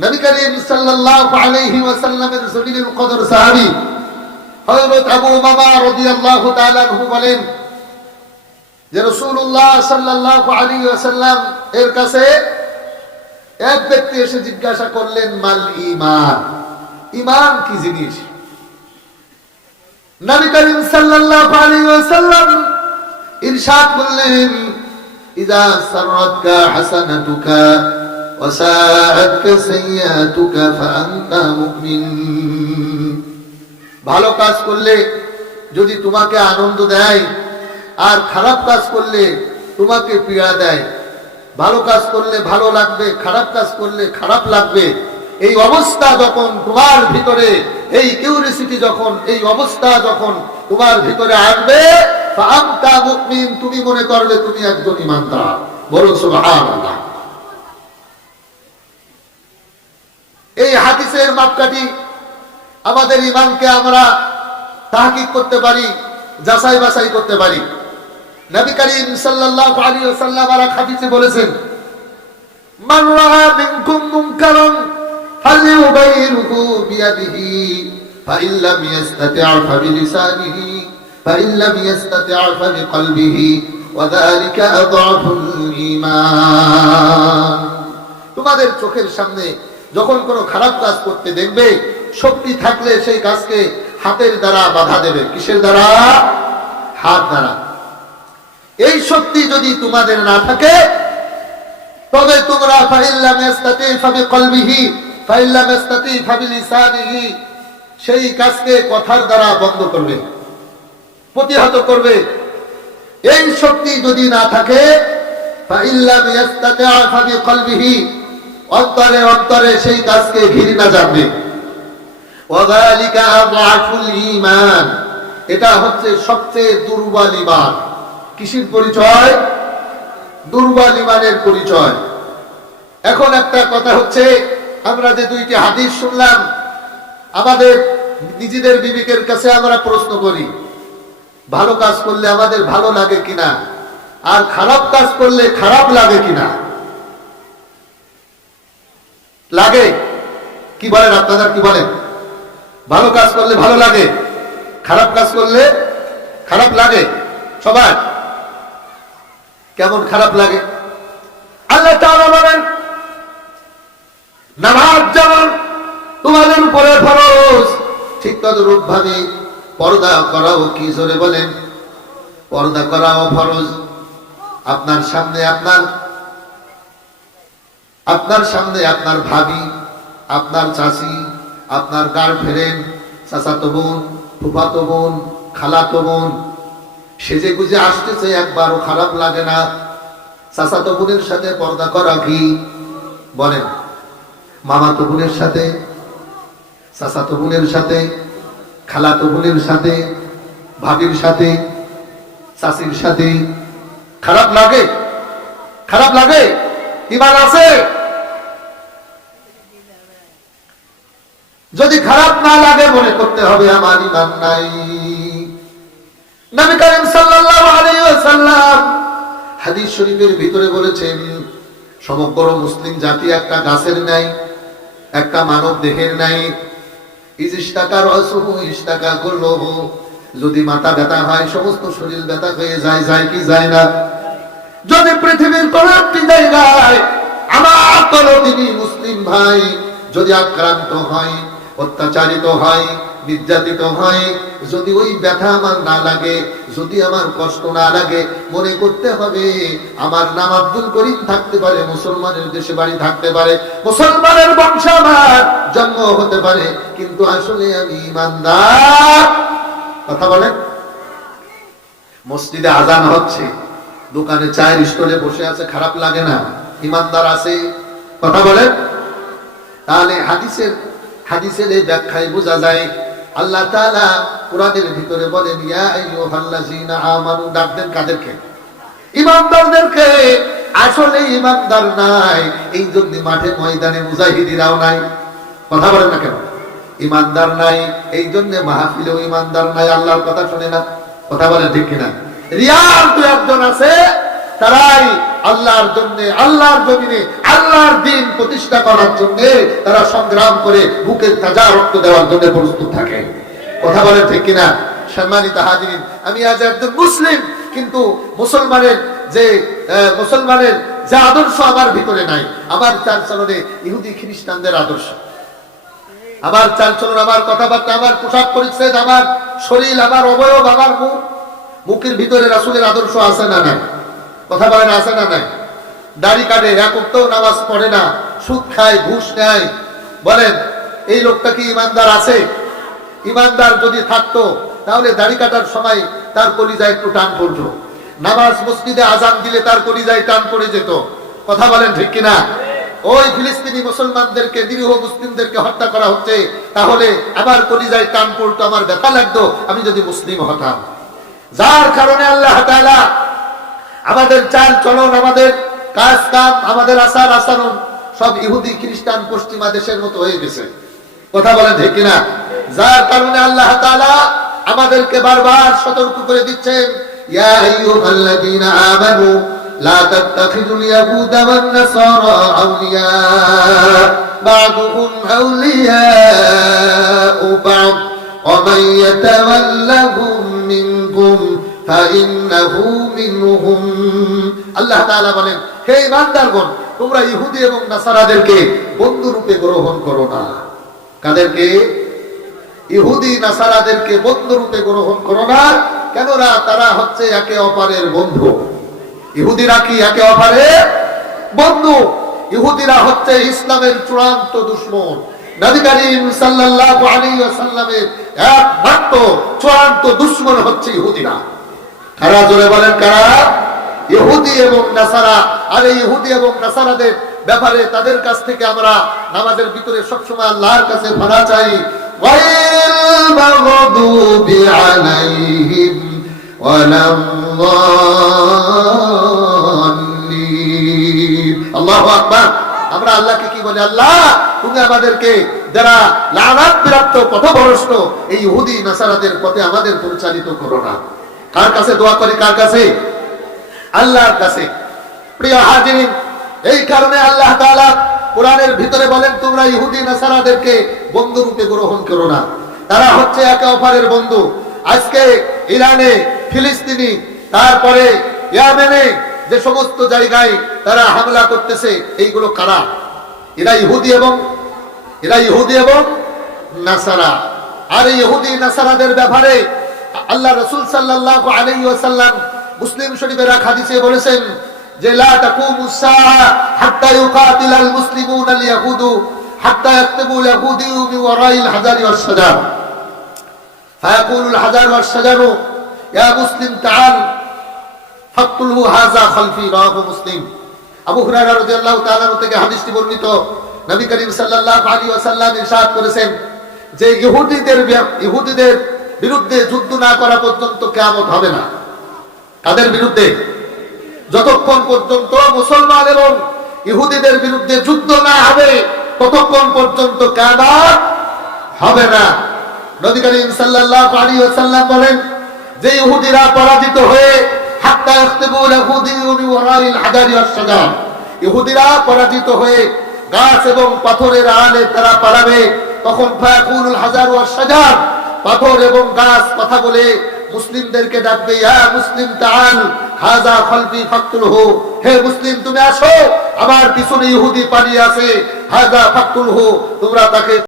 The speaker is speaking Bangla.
নবী করিম সাল্লাল্লাহু আলাইহি ওয়াসাল্লামের জলিলুল কদর সাহাবী হযরত আবু উমামা রাদিয়াল্লাহু তাআলা আনহু বলেন যে রাসূলুল্লাহ সাল্লাল্লাহু আলাইহি ওয়াসাল্লাম এর কাছে এক ব্যক্তি এসে জিজ্ঞাসা করলেন, মাল ঈমান? ঈমান কি জিনিস? নবী করিম সাল্লাল্লাহু আলাইহি ওয়াসাল্লাম ইরশাদ করলেন ইযা সাররাতকা হাসানাতুকা সাআতকা সাইয়্যাতুকা ফাআনতা মুমিন ভালো কাজ করলে যদি তোমাকে আনন্দ দেয়, আর খারাপ কাজ করলে তোমাকে পীড়া দেয়। ভালো কাজ করলে ভালো লাগবে, খারাপ কাজ করলে খারাপ লাগবে। এই অবস্থা যখন তোমার ভিতরে, এই কিউরিসিটি যখন, এই অবস্থা যখন তোমার ভিতরে আসবে তুমি মনে করবে তুমি একজন ইমানদার। বলুন সুবহানাল্লাহ। এই হাদিসের মাপকাঠি আমাদের ইমানকে আমরা তাহকিক করতে পারি যাচাই বাছাই করতে পারি নবী করিম সাল্লাল্লাহু আলাইহি ওয়াসাল্লাম আর এক হাদিসে বলেছেন মান রাআ মিনকুম মুনকারান ফালইউগাইরহু বিয়াদিহি ফাইন লাম ইস্তাতি' ফাবিলিসানিহি ফাইন লাম ইস্তাতি' ফাবিকলবিহি وذلك أضعف الإيمان তোমাদের চোখের সামনে যখন কোনো খারাপ কাজ করতে দেখবে, শক্তি থাকলে সেই কাজকে হাতের দ্বারা বাধা দেবে। কিসের দ্বারা? হাত দ্বারা। এই শক্তি যদি তোমাদের না থাকে, তবে তোমরা সেই কাজকে কথার দ্বারা বন্ধ করবে, প্রতিহত করবে। এই শক্তি যদি না থাকে অন্তরে অন্তরে সেই কাজকে ঘৃণা জানবে। ঈমান। এটা হচ্ছে সবচেয়ে দুর্বল ঈমান। কিসের পরিচয়? দুর্বল ঈমানের পরিচয়। এখন একটা কথা হচ্ছে, আমরা যে দুইটি হাদিস শুনলাম, আমাদের নিজেদের বিবেকের কাছে আমরা প্রশ্ন করি, ভালো কাজ করলে আমাদের ভালো লাগে কিনা? আর খারাপ কাজ করলে খারাপ লাগে কিনা? লাগে? কি বলেন আপনারা, কি বলেন? ভালো কাজ করলে ভালো লাগে, খারাপ কাজ করলে খারাপ লাগে, সবার। কেমন খারাপ লাগে? আল্লাহ বলেন, নামাজ যেমন তোমাদের উপরে ফরজ, ঠিক তদরূপ ভাবে পর্দা করাও কি জোরে বলেন? পর্দা করাও ফরজ। আপনার সামনে আপনার আপনার সামনে আপনার ভাবি, আপনার চাচি, আপনার গার্লফ্রেন্ড, চাচাতো বোন, ফুফাতো বোন, খালাতো বোন, সেজে গুজে আসতেছে একবারও খারাপ লাগে না। চাচাতো বোনের সাথে পর্দা করা কি? বলেন। মামাতো বোনের সাথে, চাচাতো বোনের সাথে, খালাতো বোনের সাথে, ভাবির সাথে, চাচির সাথে খারাপ লাগে। খারাপ লাগে? ইমান আছে? যদি খারাপ না লাগে, মনে করতে হবে আমার ইমান নাই। নবী করিম সাল্লাল্লাহু আলাইহি ওয়াসাল্লাম হাদিস শরীফের ভিতরে বলেছেন, সমগ্র মুসলিম জাতি একটা গাছের নাই, একটা মানব দেহের নাই। ইজিস্তাকা রসুহু ইস্তাকা কুল্লুহু যদি মাথা ব্যথা হয়, সমস্ত শরীর ব্যথা হয়ে যায় যায় কি যায় না? যদি পৃথিবীর কোন একটি জায়গায় আমার কোন দিনই মুসলিম ভাই যদি আক্রান্ত হয় অত্যাচারিত হয়, নির্যাতিত হয়। যদি ওই ব্যথা আমার না লাগে, যদি আমার কষ্ট না লাগে, মনে করতে হবে আমার নাম আব্দুল করিম থাকতে পারে, মুসলমানের দেশে বাড়ি থাকতে পারে, মুসলমানের বংশ আমার জন্ম হতে পারে, কিন্তু আসলে আমি ইমানদার। কথা বলেন? মসজিদে আজান হচ্ছে, দোকানে চায়ের স্টলে বসে আছে, খারাপ লাগে না, ইমানদার আছে। কথা বলেন? তাহলে হাদিসের হাদিসের এই ব্যাখ্যায় বোঝা যায়, আল্লাহ তাআলা কোরআনের ভিতরে বলেন ডাকবেন কাদেরকে? ইমানদারদেরকে। আসলে ইমানদার নাই এই জন্য মাঠে ময়দানে মুজাহিদিরাও নাই। কথা বলেন না কেন? ইমানদার নাই এই জন্য মাহফিলেও ইমানদার নাই, আল্লাহর কথা শুনে না। কথা বলেন ঠিক কিনা? রিয়াল দু একজন আছে, তারাই আল্লাহর জন্য, আল্লাহর জমিনে, আল্লাহর দিন প্রতিষ্ঠা করার জন্য তারা সংগ্রাম করে বুকের তাজা রক্ত দেওয়ার জন্য প্রস্তুত থাকে। কথা বলেন ঠিক কিনা? সম্মানিত হাজিরিন, আমি আজ একজন মুসলিম, কিন্তু মুসলমানের যে মুসলমানের যে আদর্শ আমার ভিতরে নাই। আমার চার চলনে ইহুদি খ্রিস্টানদের আদর্শ। আমার চালচলন আমার কথাবার্তা, আমার পোশাক পরিচ্ছেদ, আমার শরীর, আমার অবয়ব, আমার মুখ, মুখের ভিতরে রাসুলের আদর্শ আছে না নাই? কথা বলেন, আছে না নাই? দাড়ি কাটে, এক নামাজ পড়ে না, সুদ খায়, ঘুষ নেয়। বলেন, এই লোকটা কি ইমানদার আছে? ইমানদার যদি থাকতো, তাহলে দাড়ি কাটার সময় তার কলিজায় একটু টান পড়তো। নামাজ মসজিদে আজান দিলে তার কলিজায় টান পড়ে যেত। কথা বলেন ঠিক কিনা? ওই ফিলিস্তিনি মুসলমানদেরকে, নিরীহ মুসলিমদেরকে হত্যা করা হচ্ছে, তাহলে আমার কলিজায় টান পড়তো, আমার ব্যথা লাগতো, আমি যদি মুসলিম হতাম। যার কারণে আল্লাহ তাআলা আমাদের চাল চলন, আমাদের কাজ কাম, আমাদের আচার আচরণ, সব ইহুদি, খ্রিস্টান, পশ্চিমা দেশের মতো হয়ে গেছে। কথা বলেন ঠিক না যার কারণে আল্লাহ আমাদেরকে বারবার সতর্ক করে দিচ্ছেন, ইয়া আল্লাহ বলেন, হে ইমানদারগণ, তোমরা ইহুদি এবং নাসারাদেরকে বন্ধু রূপে গ্রহণ করো না। কাদেরকে? ইহুদি, নাসারাদেরকে বন্ধু রূপে গ্রহণ করো না, কেননা তারা হচ্ছে একে অপরের বন্ধু। ইহুদিরা কি একে অপরের বন্ধু? ইহুদিরা হচ্ছে ইসলামের চূড়ান্ত দুশ্মন। নবী করিম সাল্লাল্লাহু আলাইহি ওয়াসাল্লামের একমাত্র চূড়ান্ত দুশ্মন হচ্ছে ইহুদিরা। কারা জোরে বলেন কারা? ইহুদি এবং নাসারা। আর এই ইহুদি এবং নাসারাদের ব্যাপারে তাদের কাছ থেকে আমরা নামাজের ভিতরে সবসময় আল্লাহর কাছে ভাড়া চাই। আমরা আল্লাহকে কি বলি? আল্লাহ, তুমি আমাদেরকে যারা লালাত পথ পথভ্রষ্ট এই ইহুদি, নাসারাদের পথে আমাদের পরিচালিত করো না। কার কাছে দোয়া করি, কার কাছে? আল্লাহর কাছে। প্রিয় হাজিরিন, এই কারণে আল্লাহ তাআলা কোরআনের ভিতরে বলেন, তোমরা ইহুদি, নাসারাদেরকে বন্ধু রূপে গ্রহণ করো না। তারা হচ্ছে একে অপরের বন্ধু। আজকে ইরানে, ফিলিস্তিনি, তারপরে ইয়ামেনে যে সমস্ত জায়গায় তারা হামলা করতেছে, এইগুলো কারা? এরা ইহুদি এবং, এরা ইহুদি এবং নাসারা। আর ইহুদি, নাসারাদের ব্যাপারে আল্লাহ রসুল সাল্লাল্লাহু আলাইহি ওয়াসাল্লাম মুসলিম শরীফের এক বলেছেন যে থেকে করেছেন যে, ইহুদিদের ইহুদিদের বিরুদ্ধে যুদ্ধ না করা পর্যন্ত কিয়ামত হবে না। তাদের বিরুদ্ধে? যতক্ষণ পর্যন্ত মুসলমান এবং ইহুদিদের বিরুদ্ধে যুদ্ধ না হবে, ততক্ষণ পর্যন্ত কিয়ামত হবে না। নবী করিম ওয়াসাল্লাম বলেন, যে ইহুদিরা পরাজিত হয়ে ইহুদিরা পরাজিত হয়ে গাছ এবং পাথরের আলে তারা পালাবে, তখন ফায়াকুলুল হাজার ওয়াস শাজার পাথর এবং গাছ কথা বলে মুসলিমদেরকে ডাকবে, ইয়া মুসলিম হাজা হাযা খালফি ফাকতুলহু, হে মুসলিম, তুমি আসো, আমার পিছনে ইহুদি পালিয়ে আছে, হাযা ফাকতুলহু, তোমরা তাকে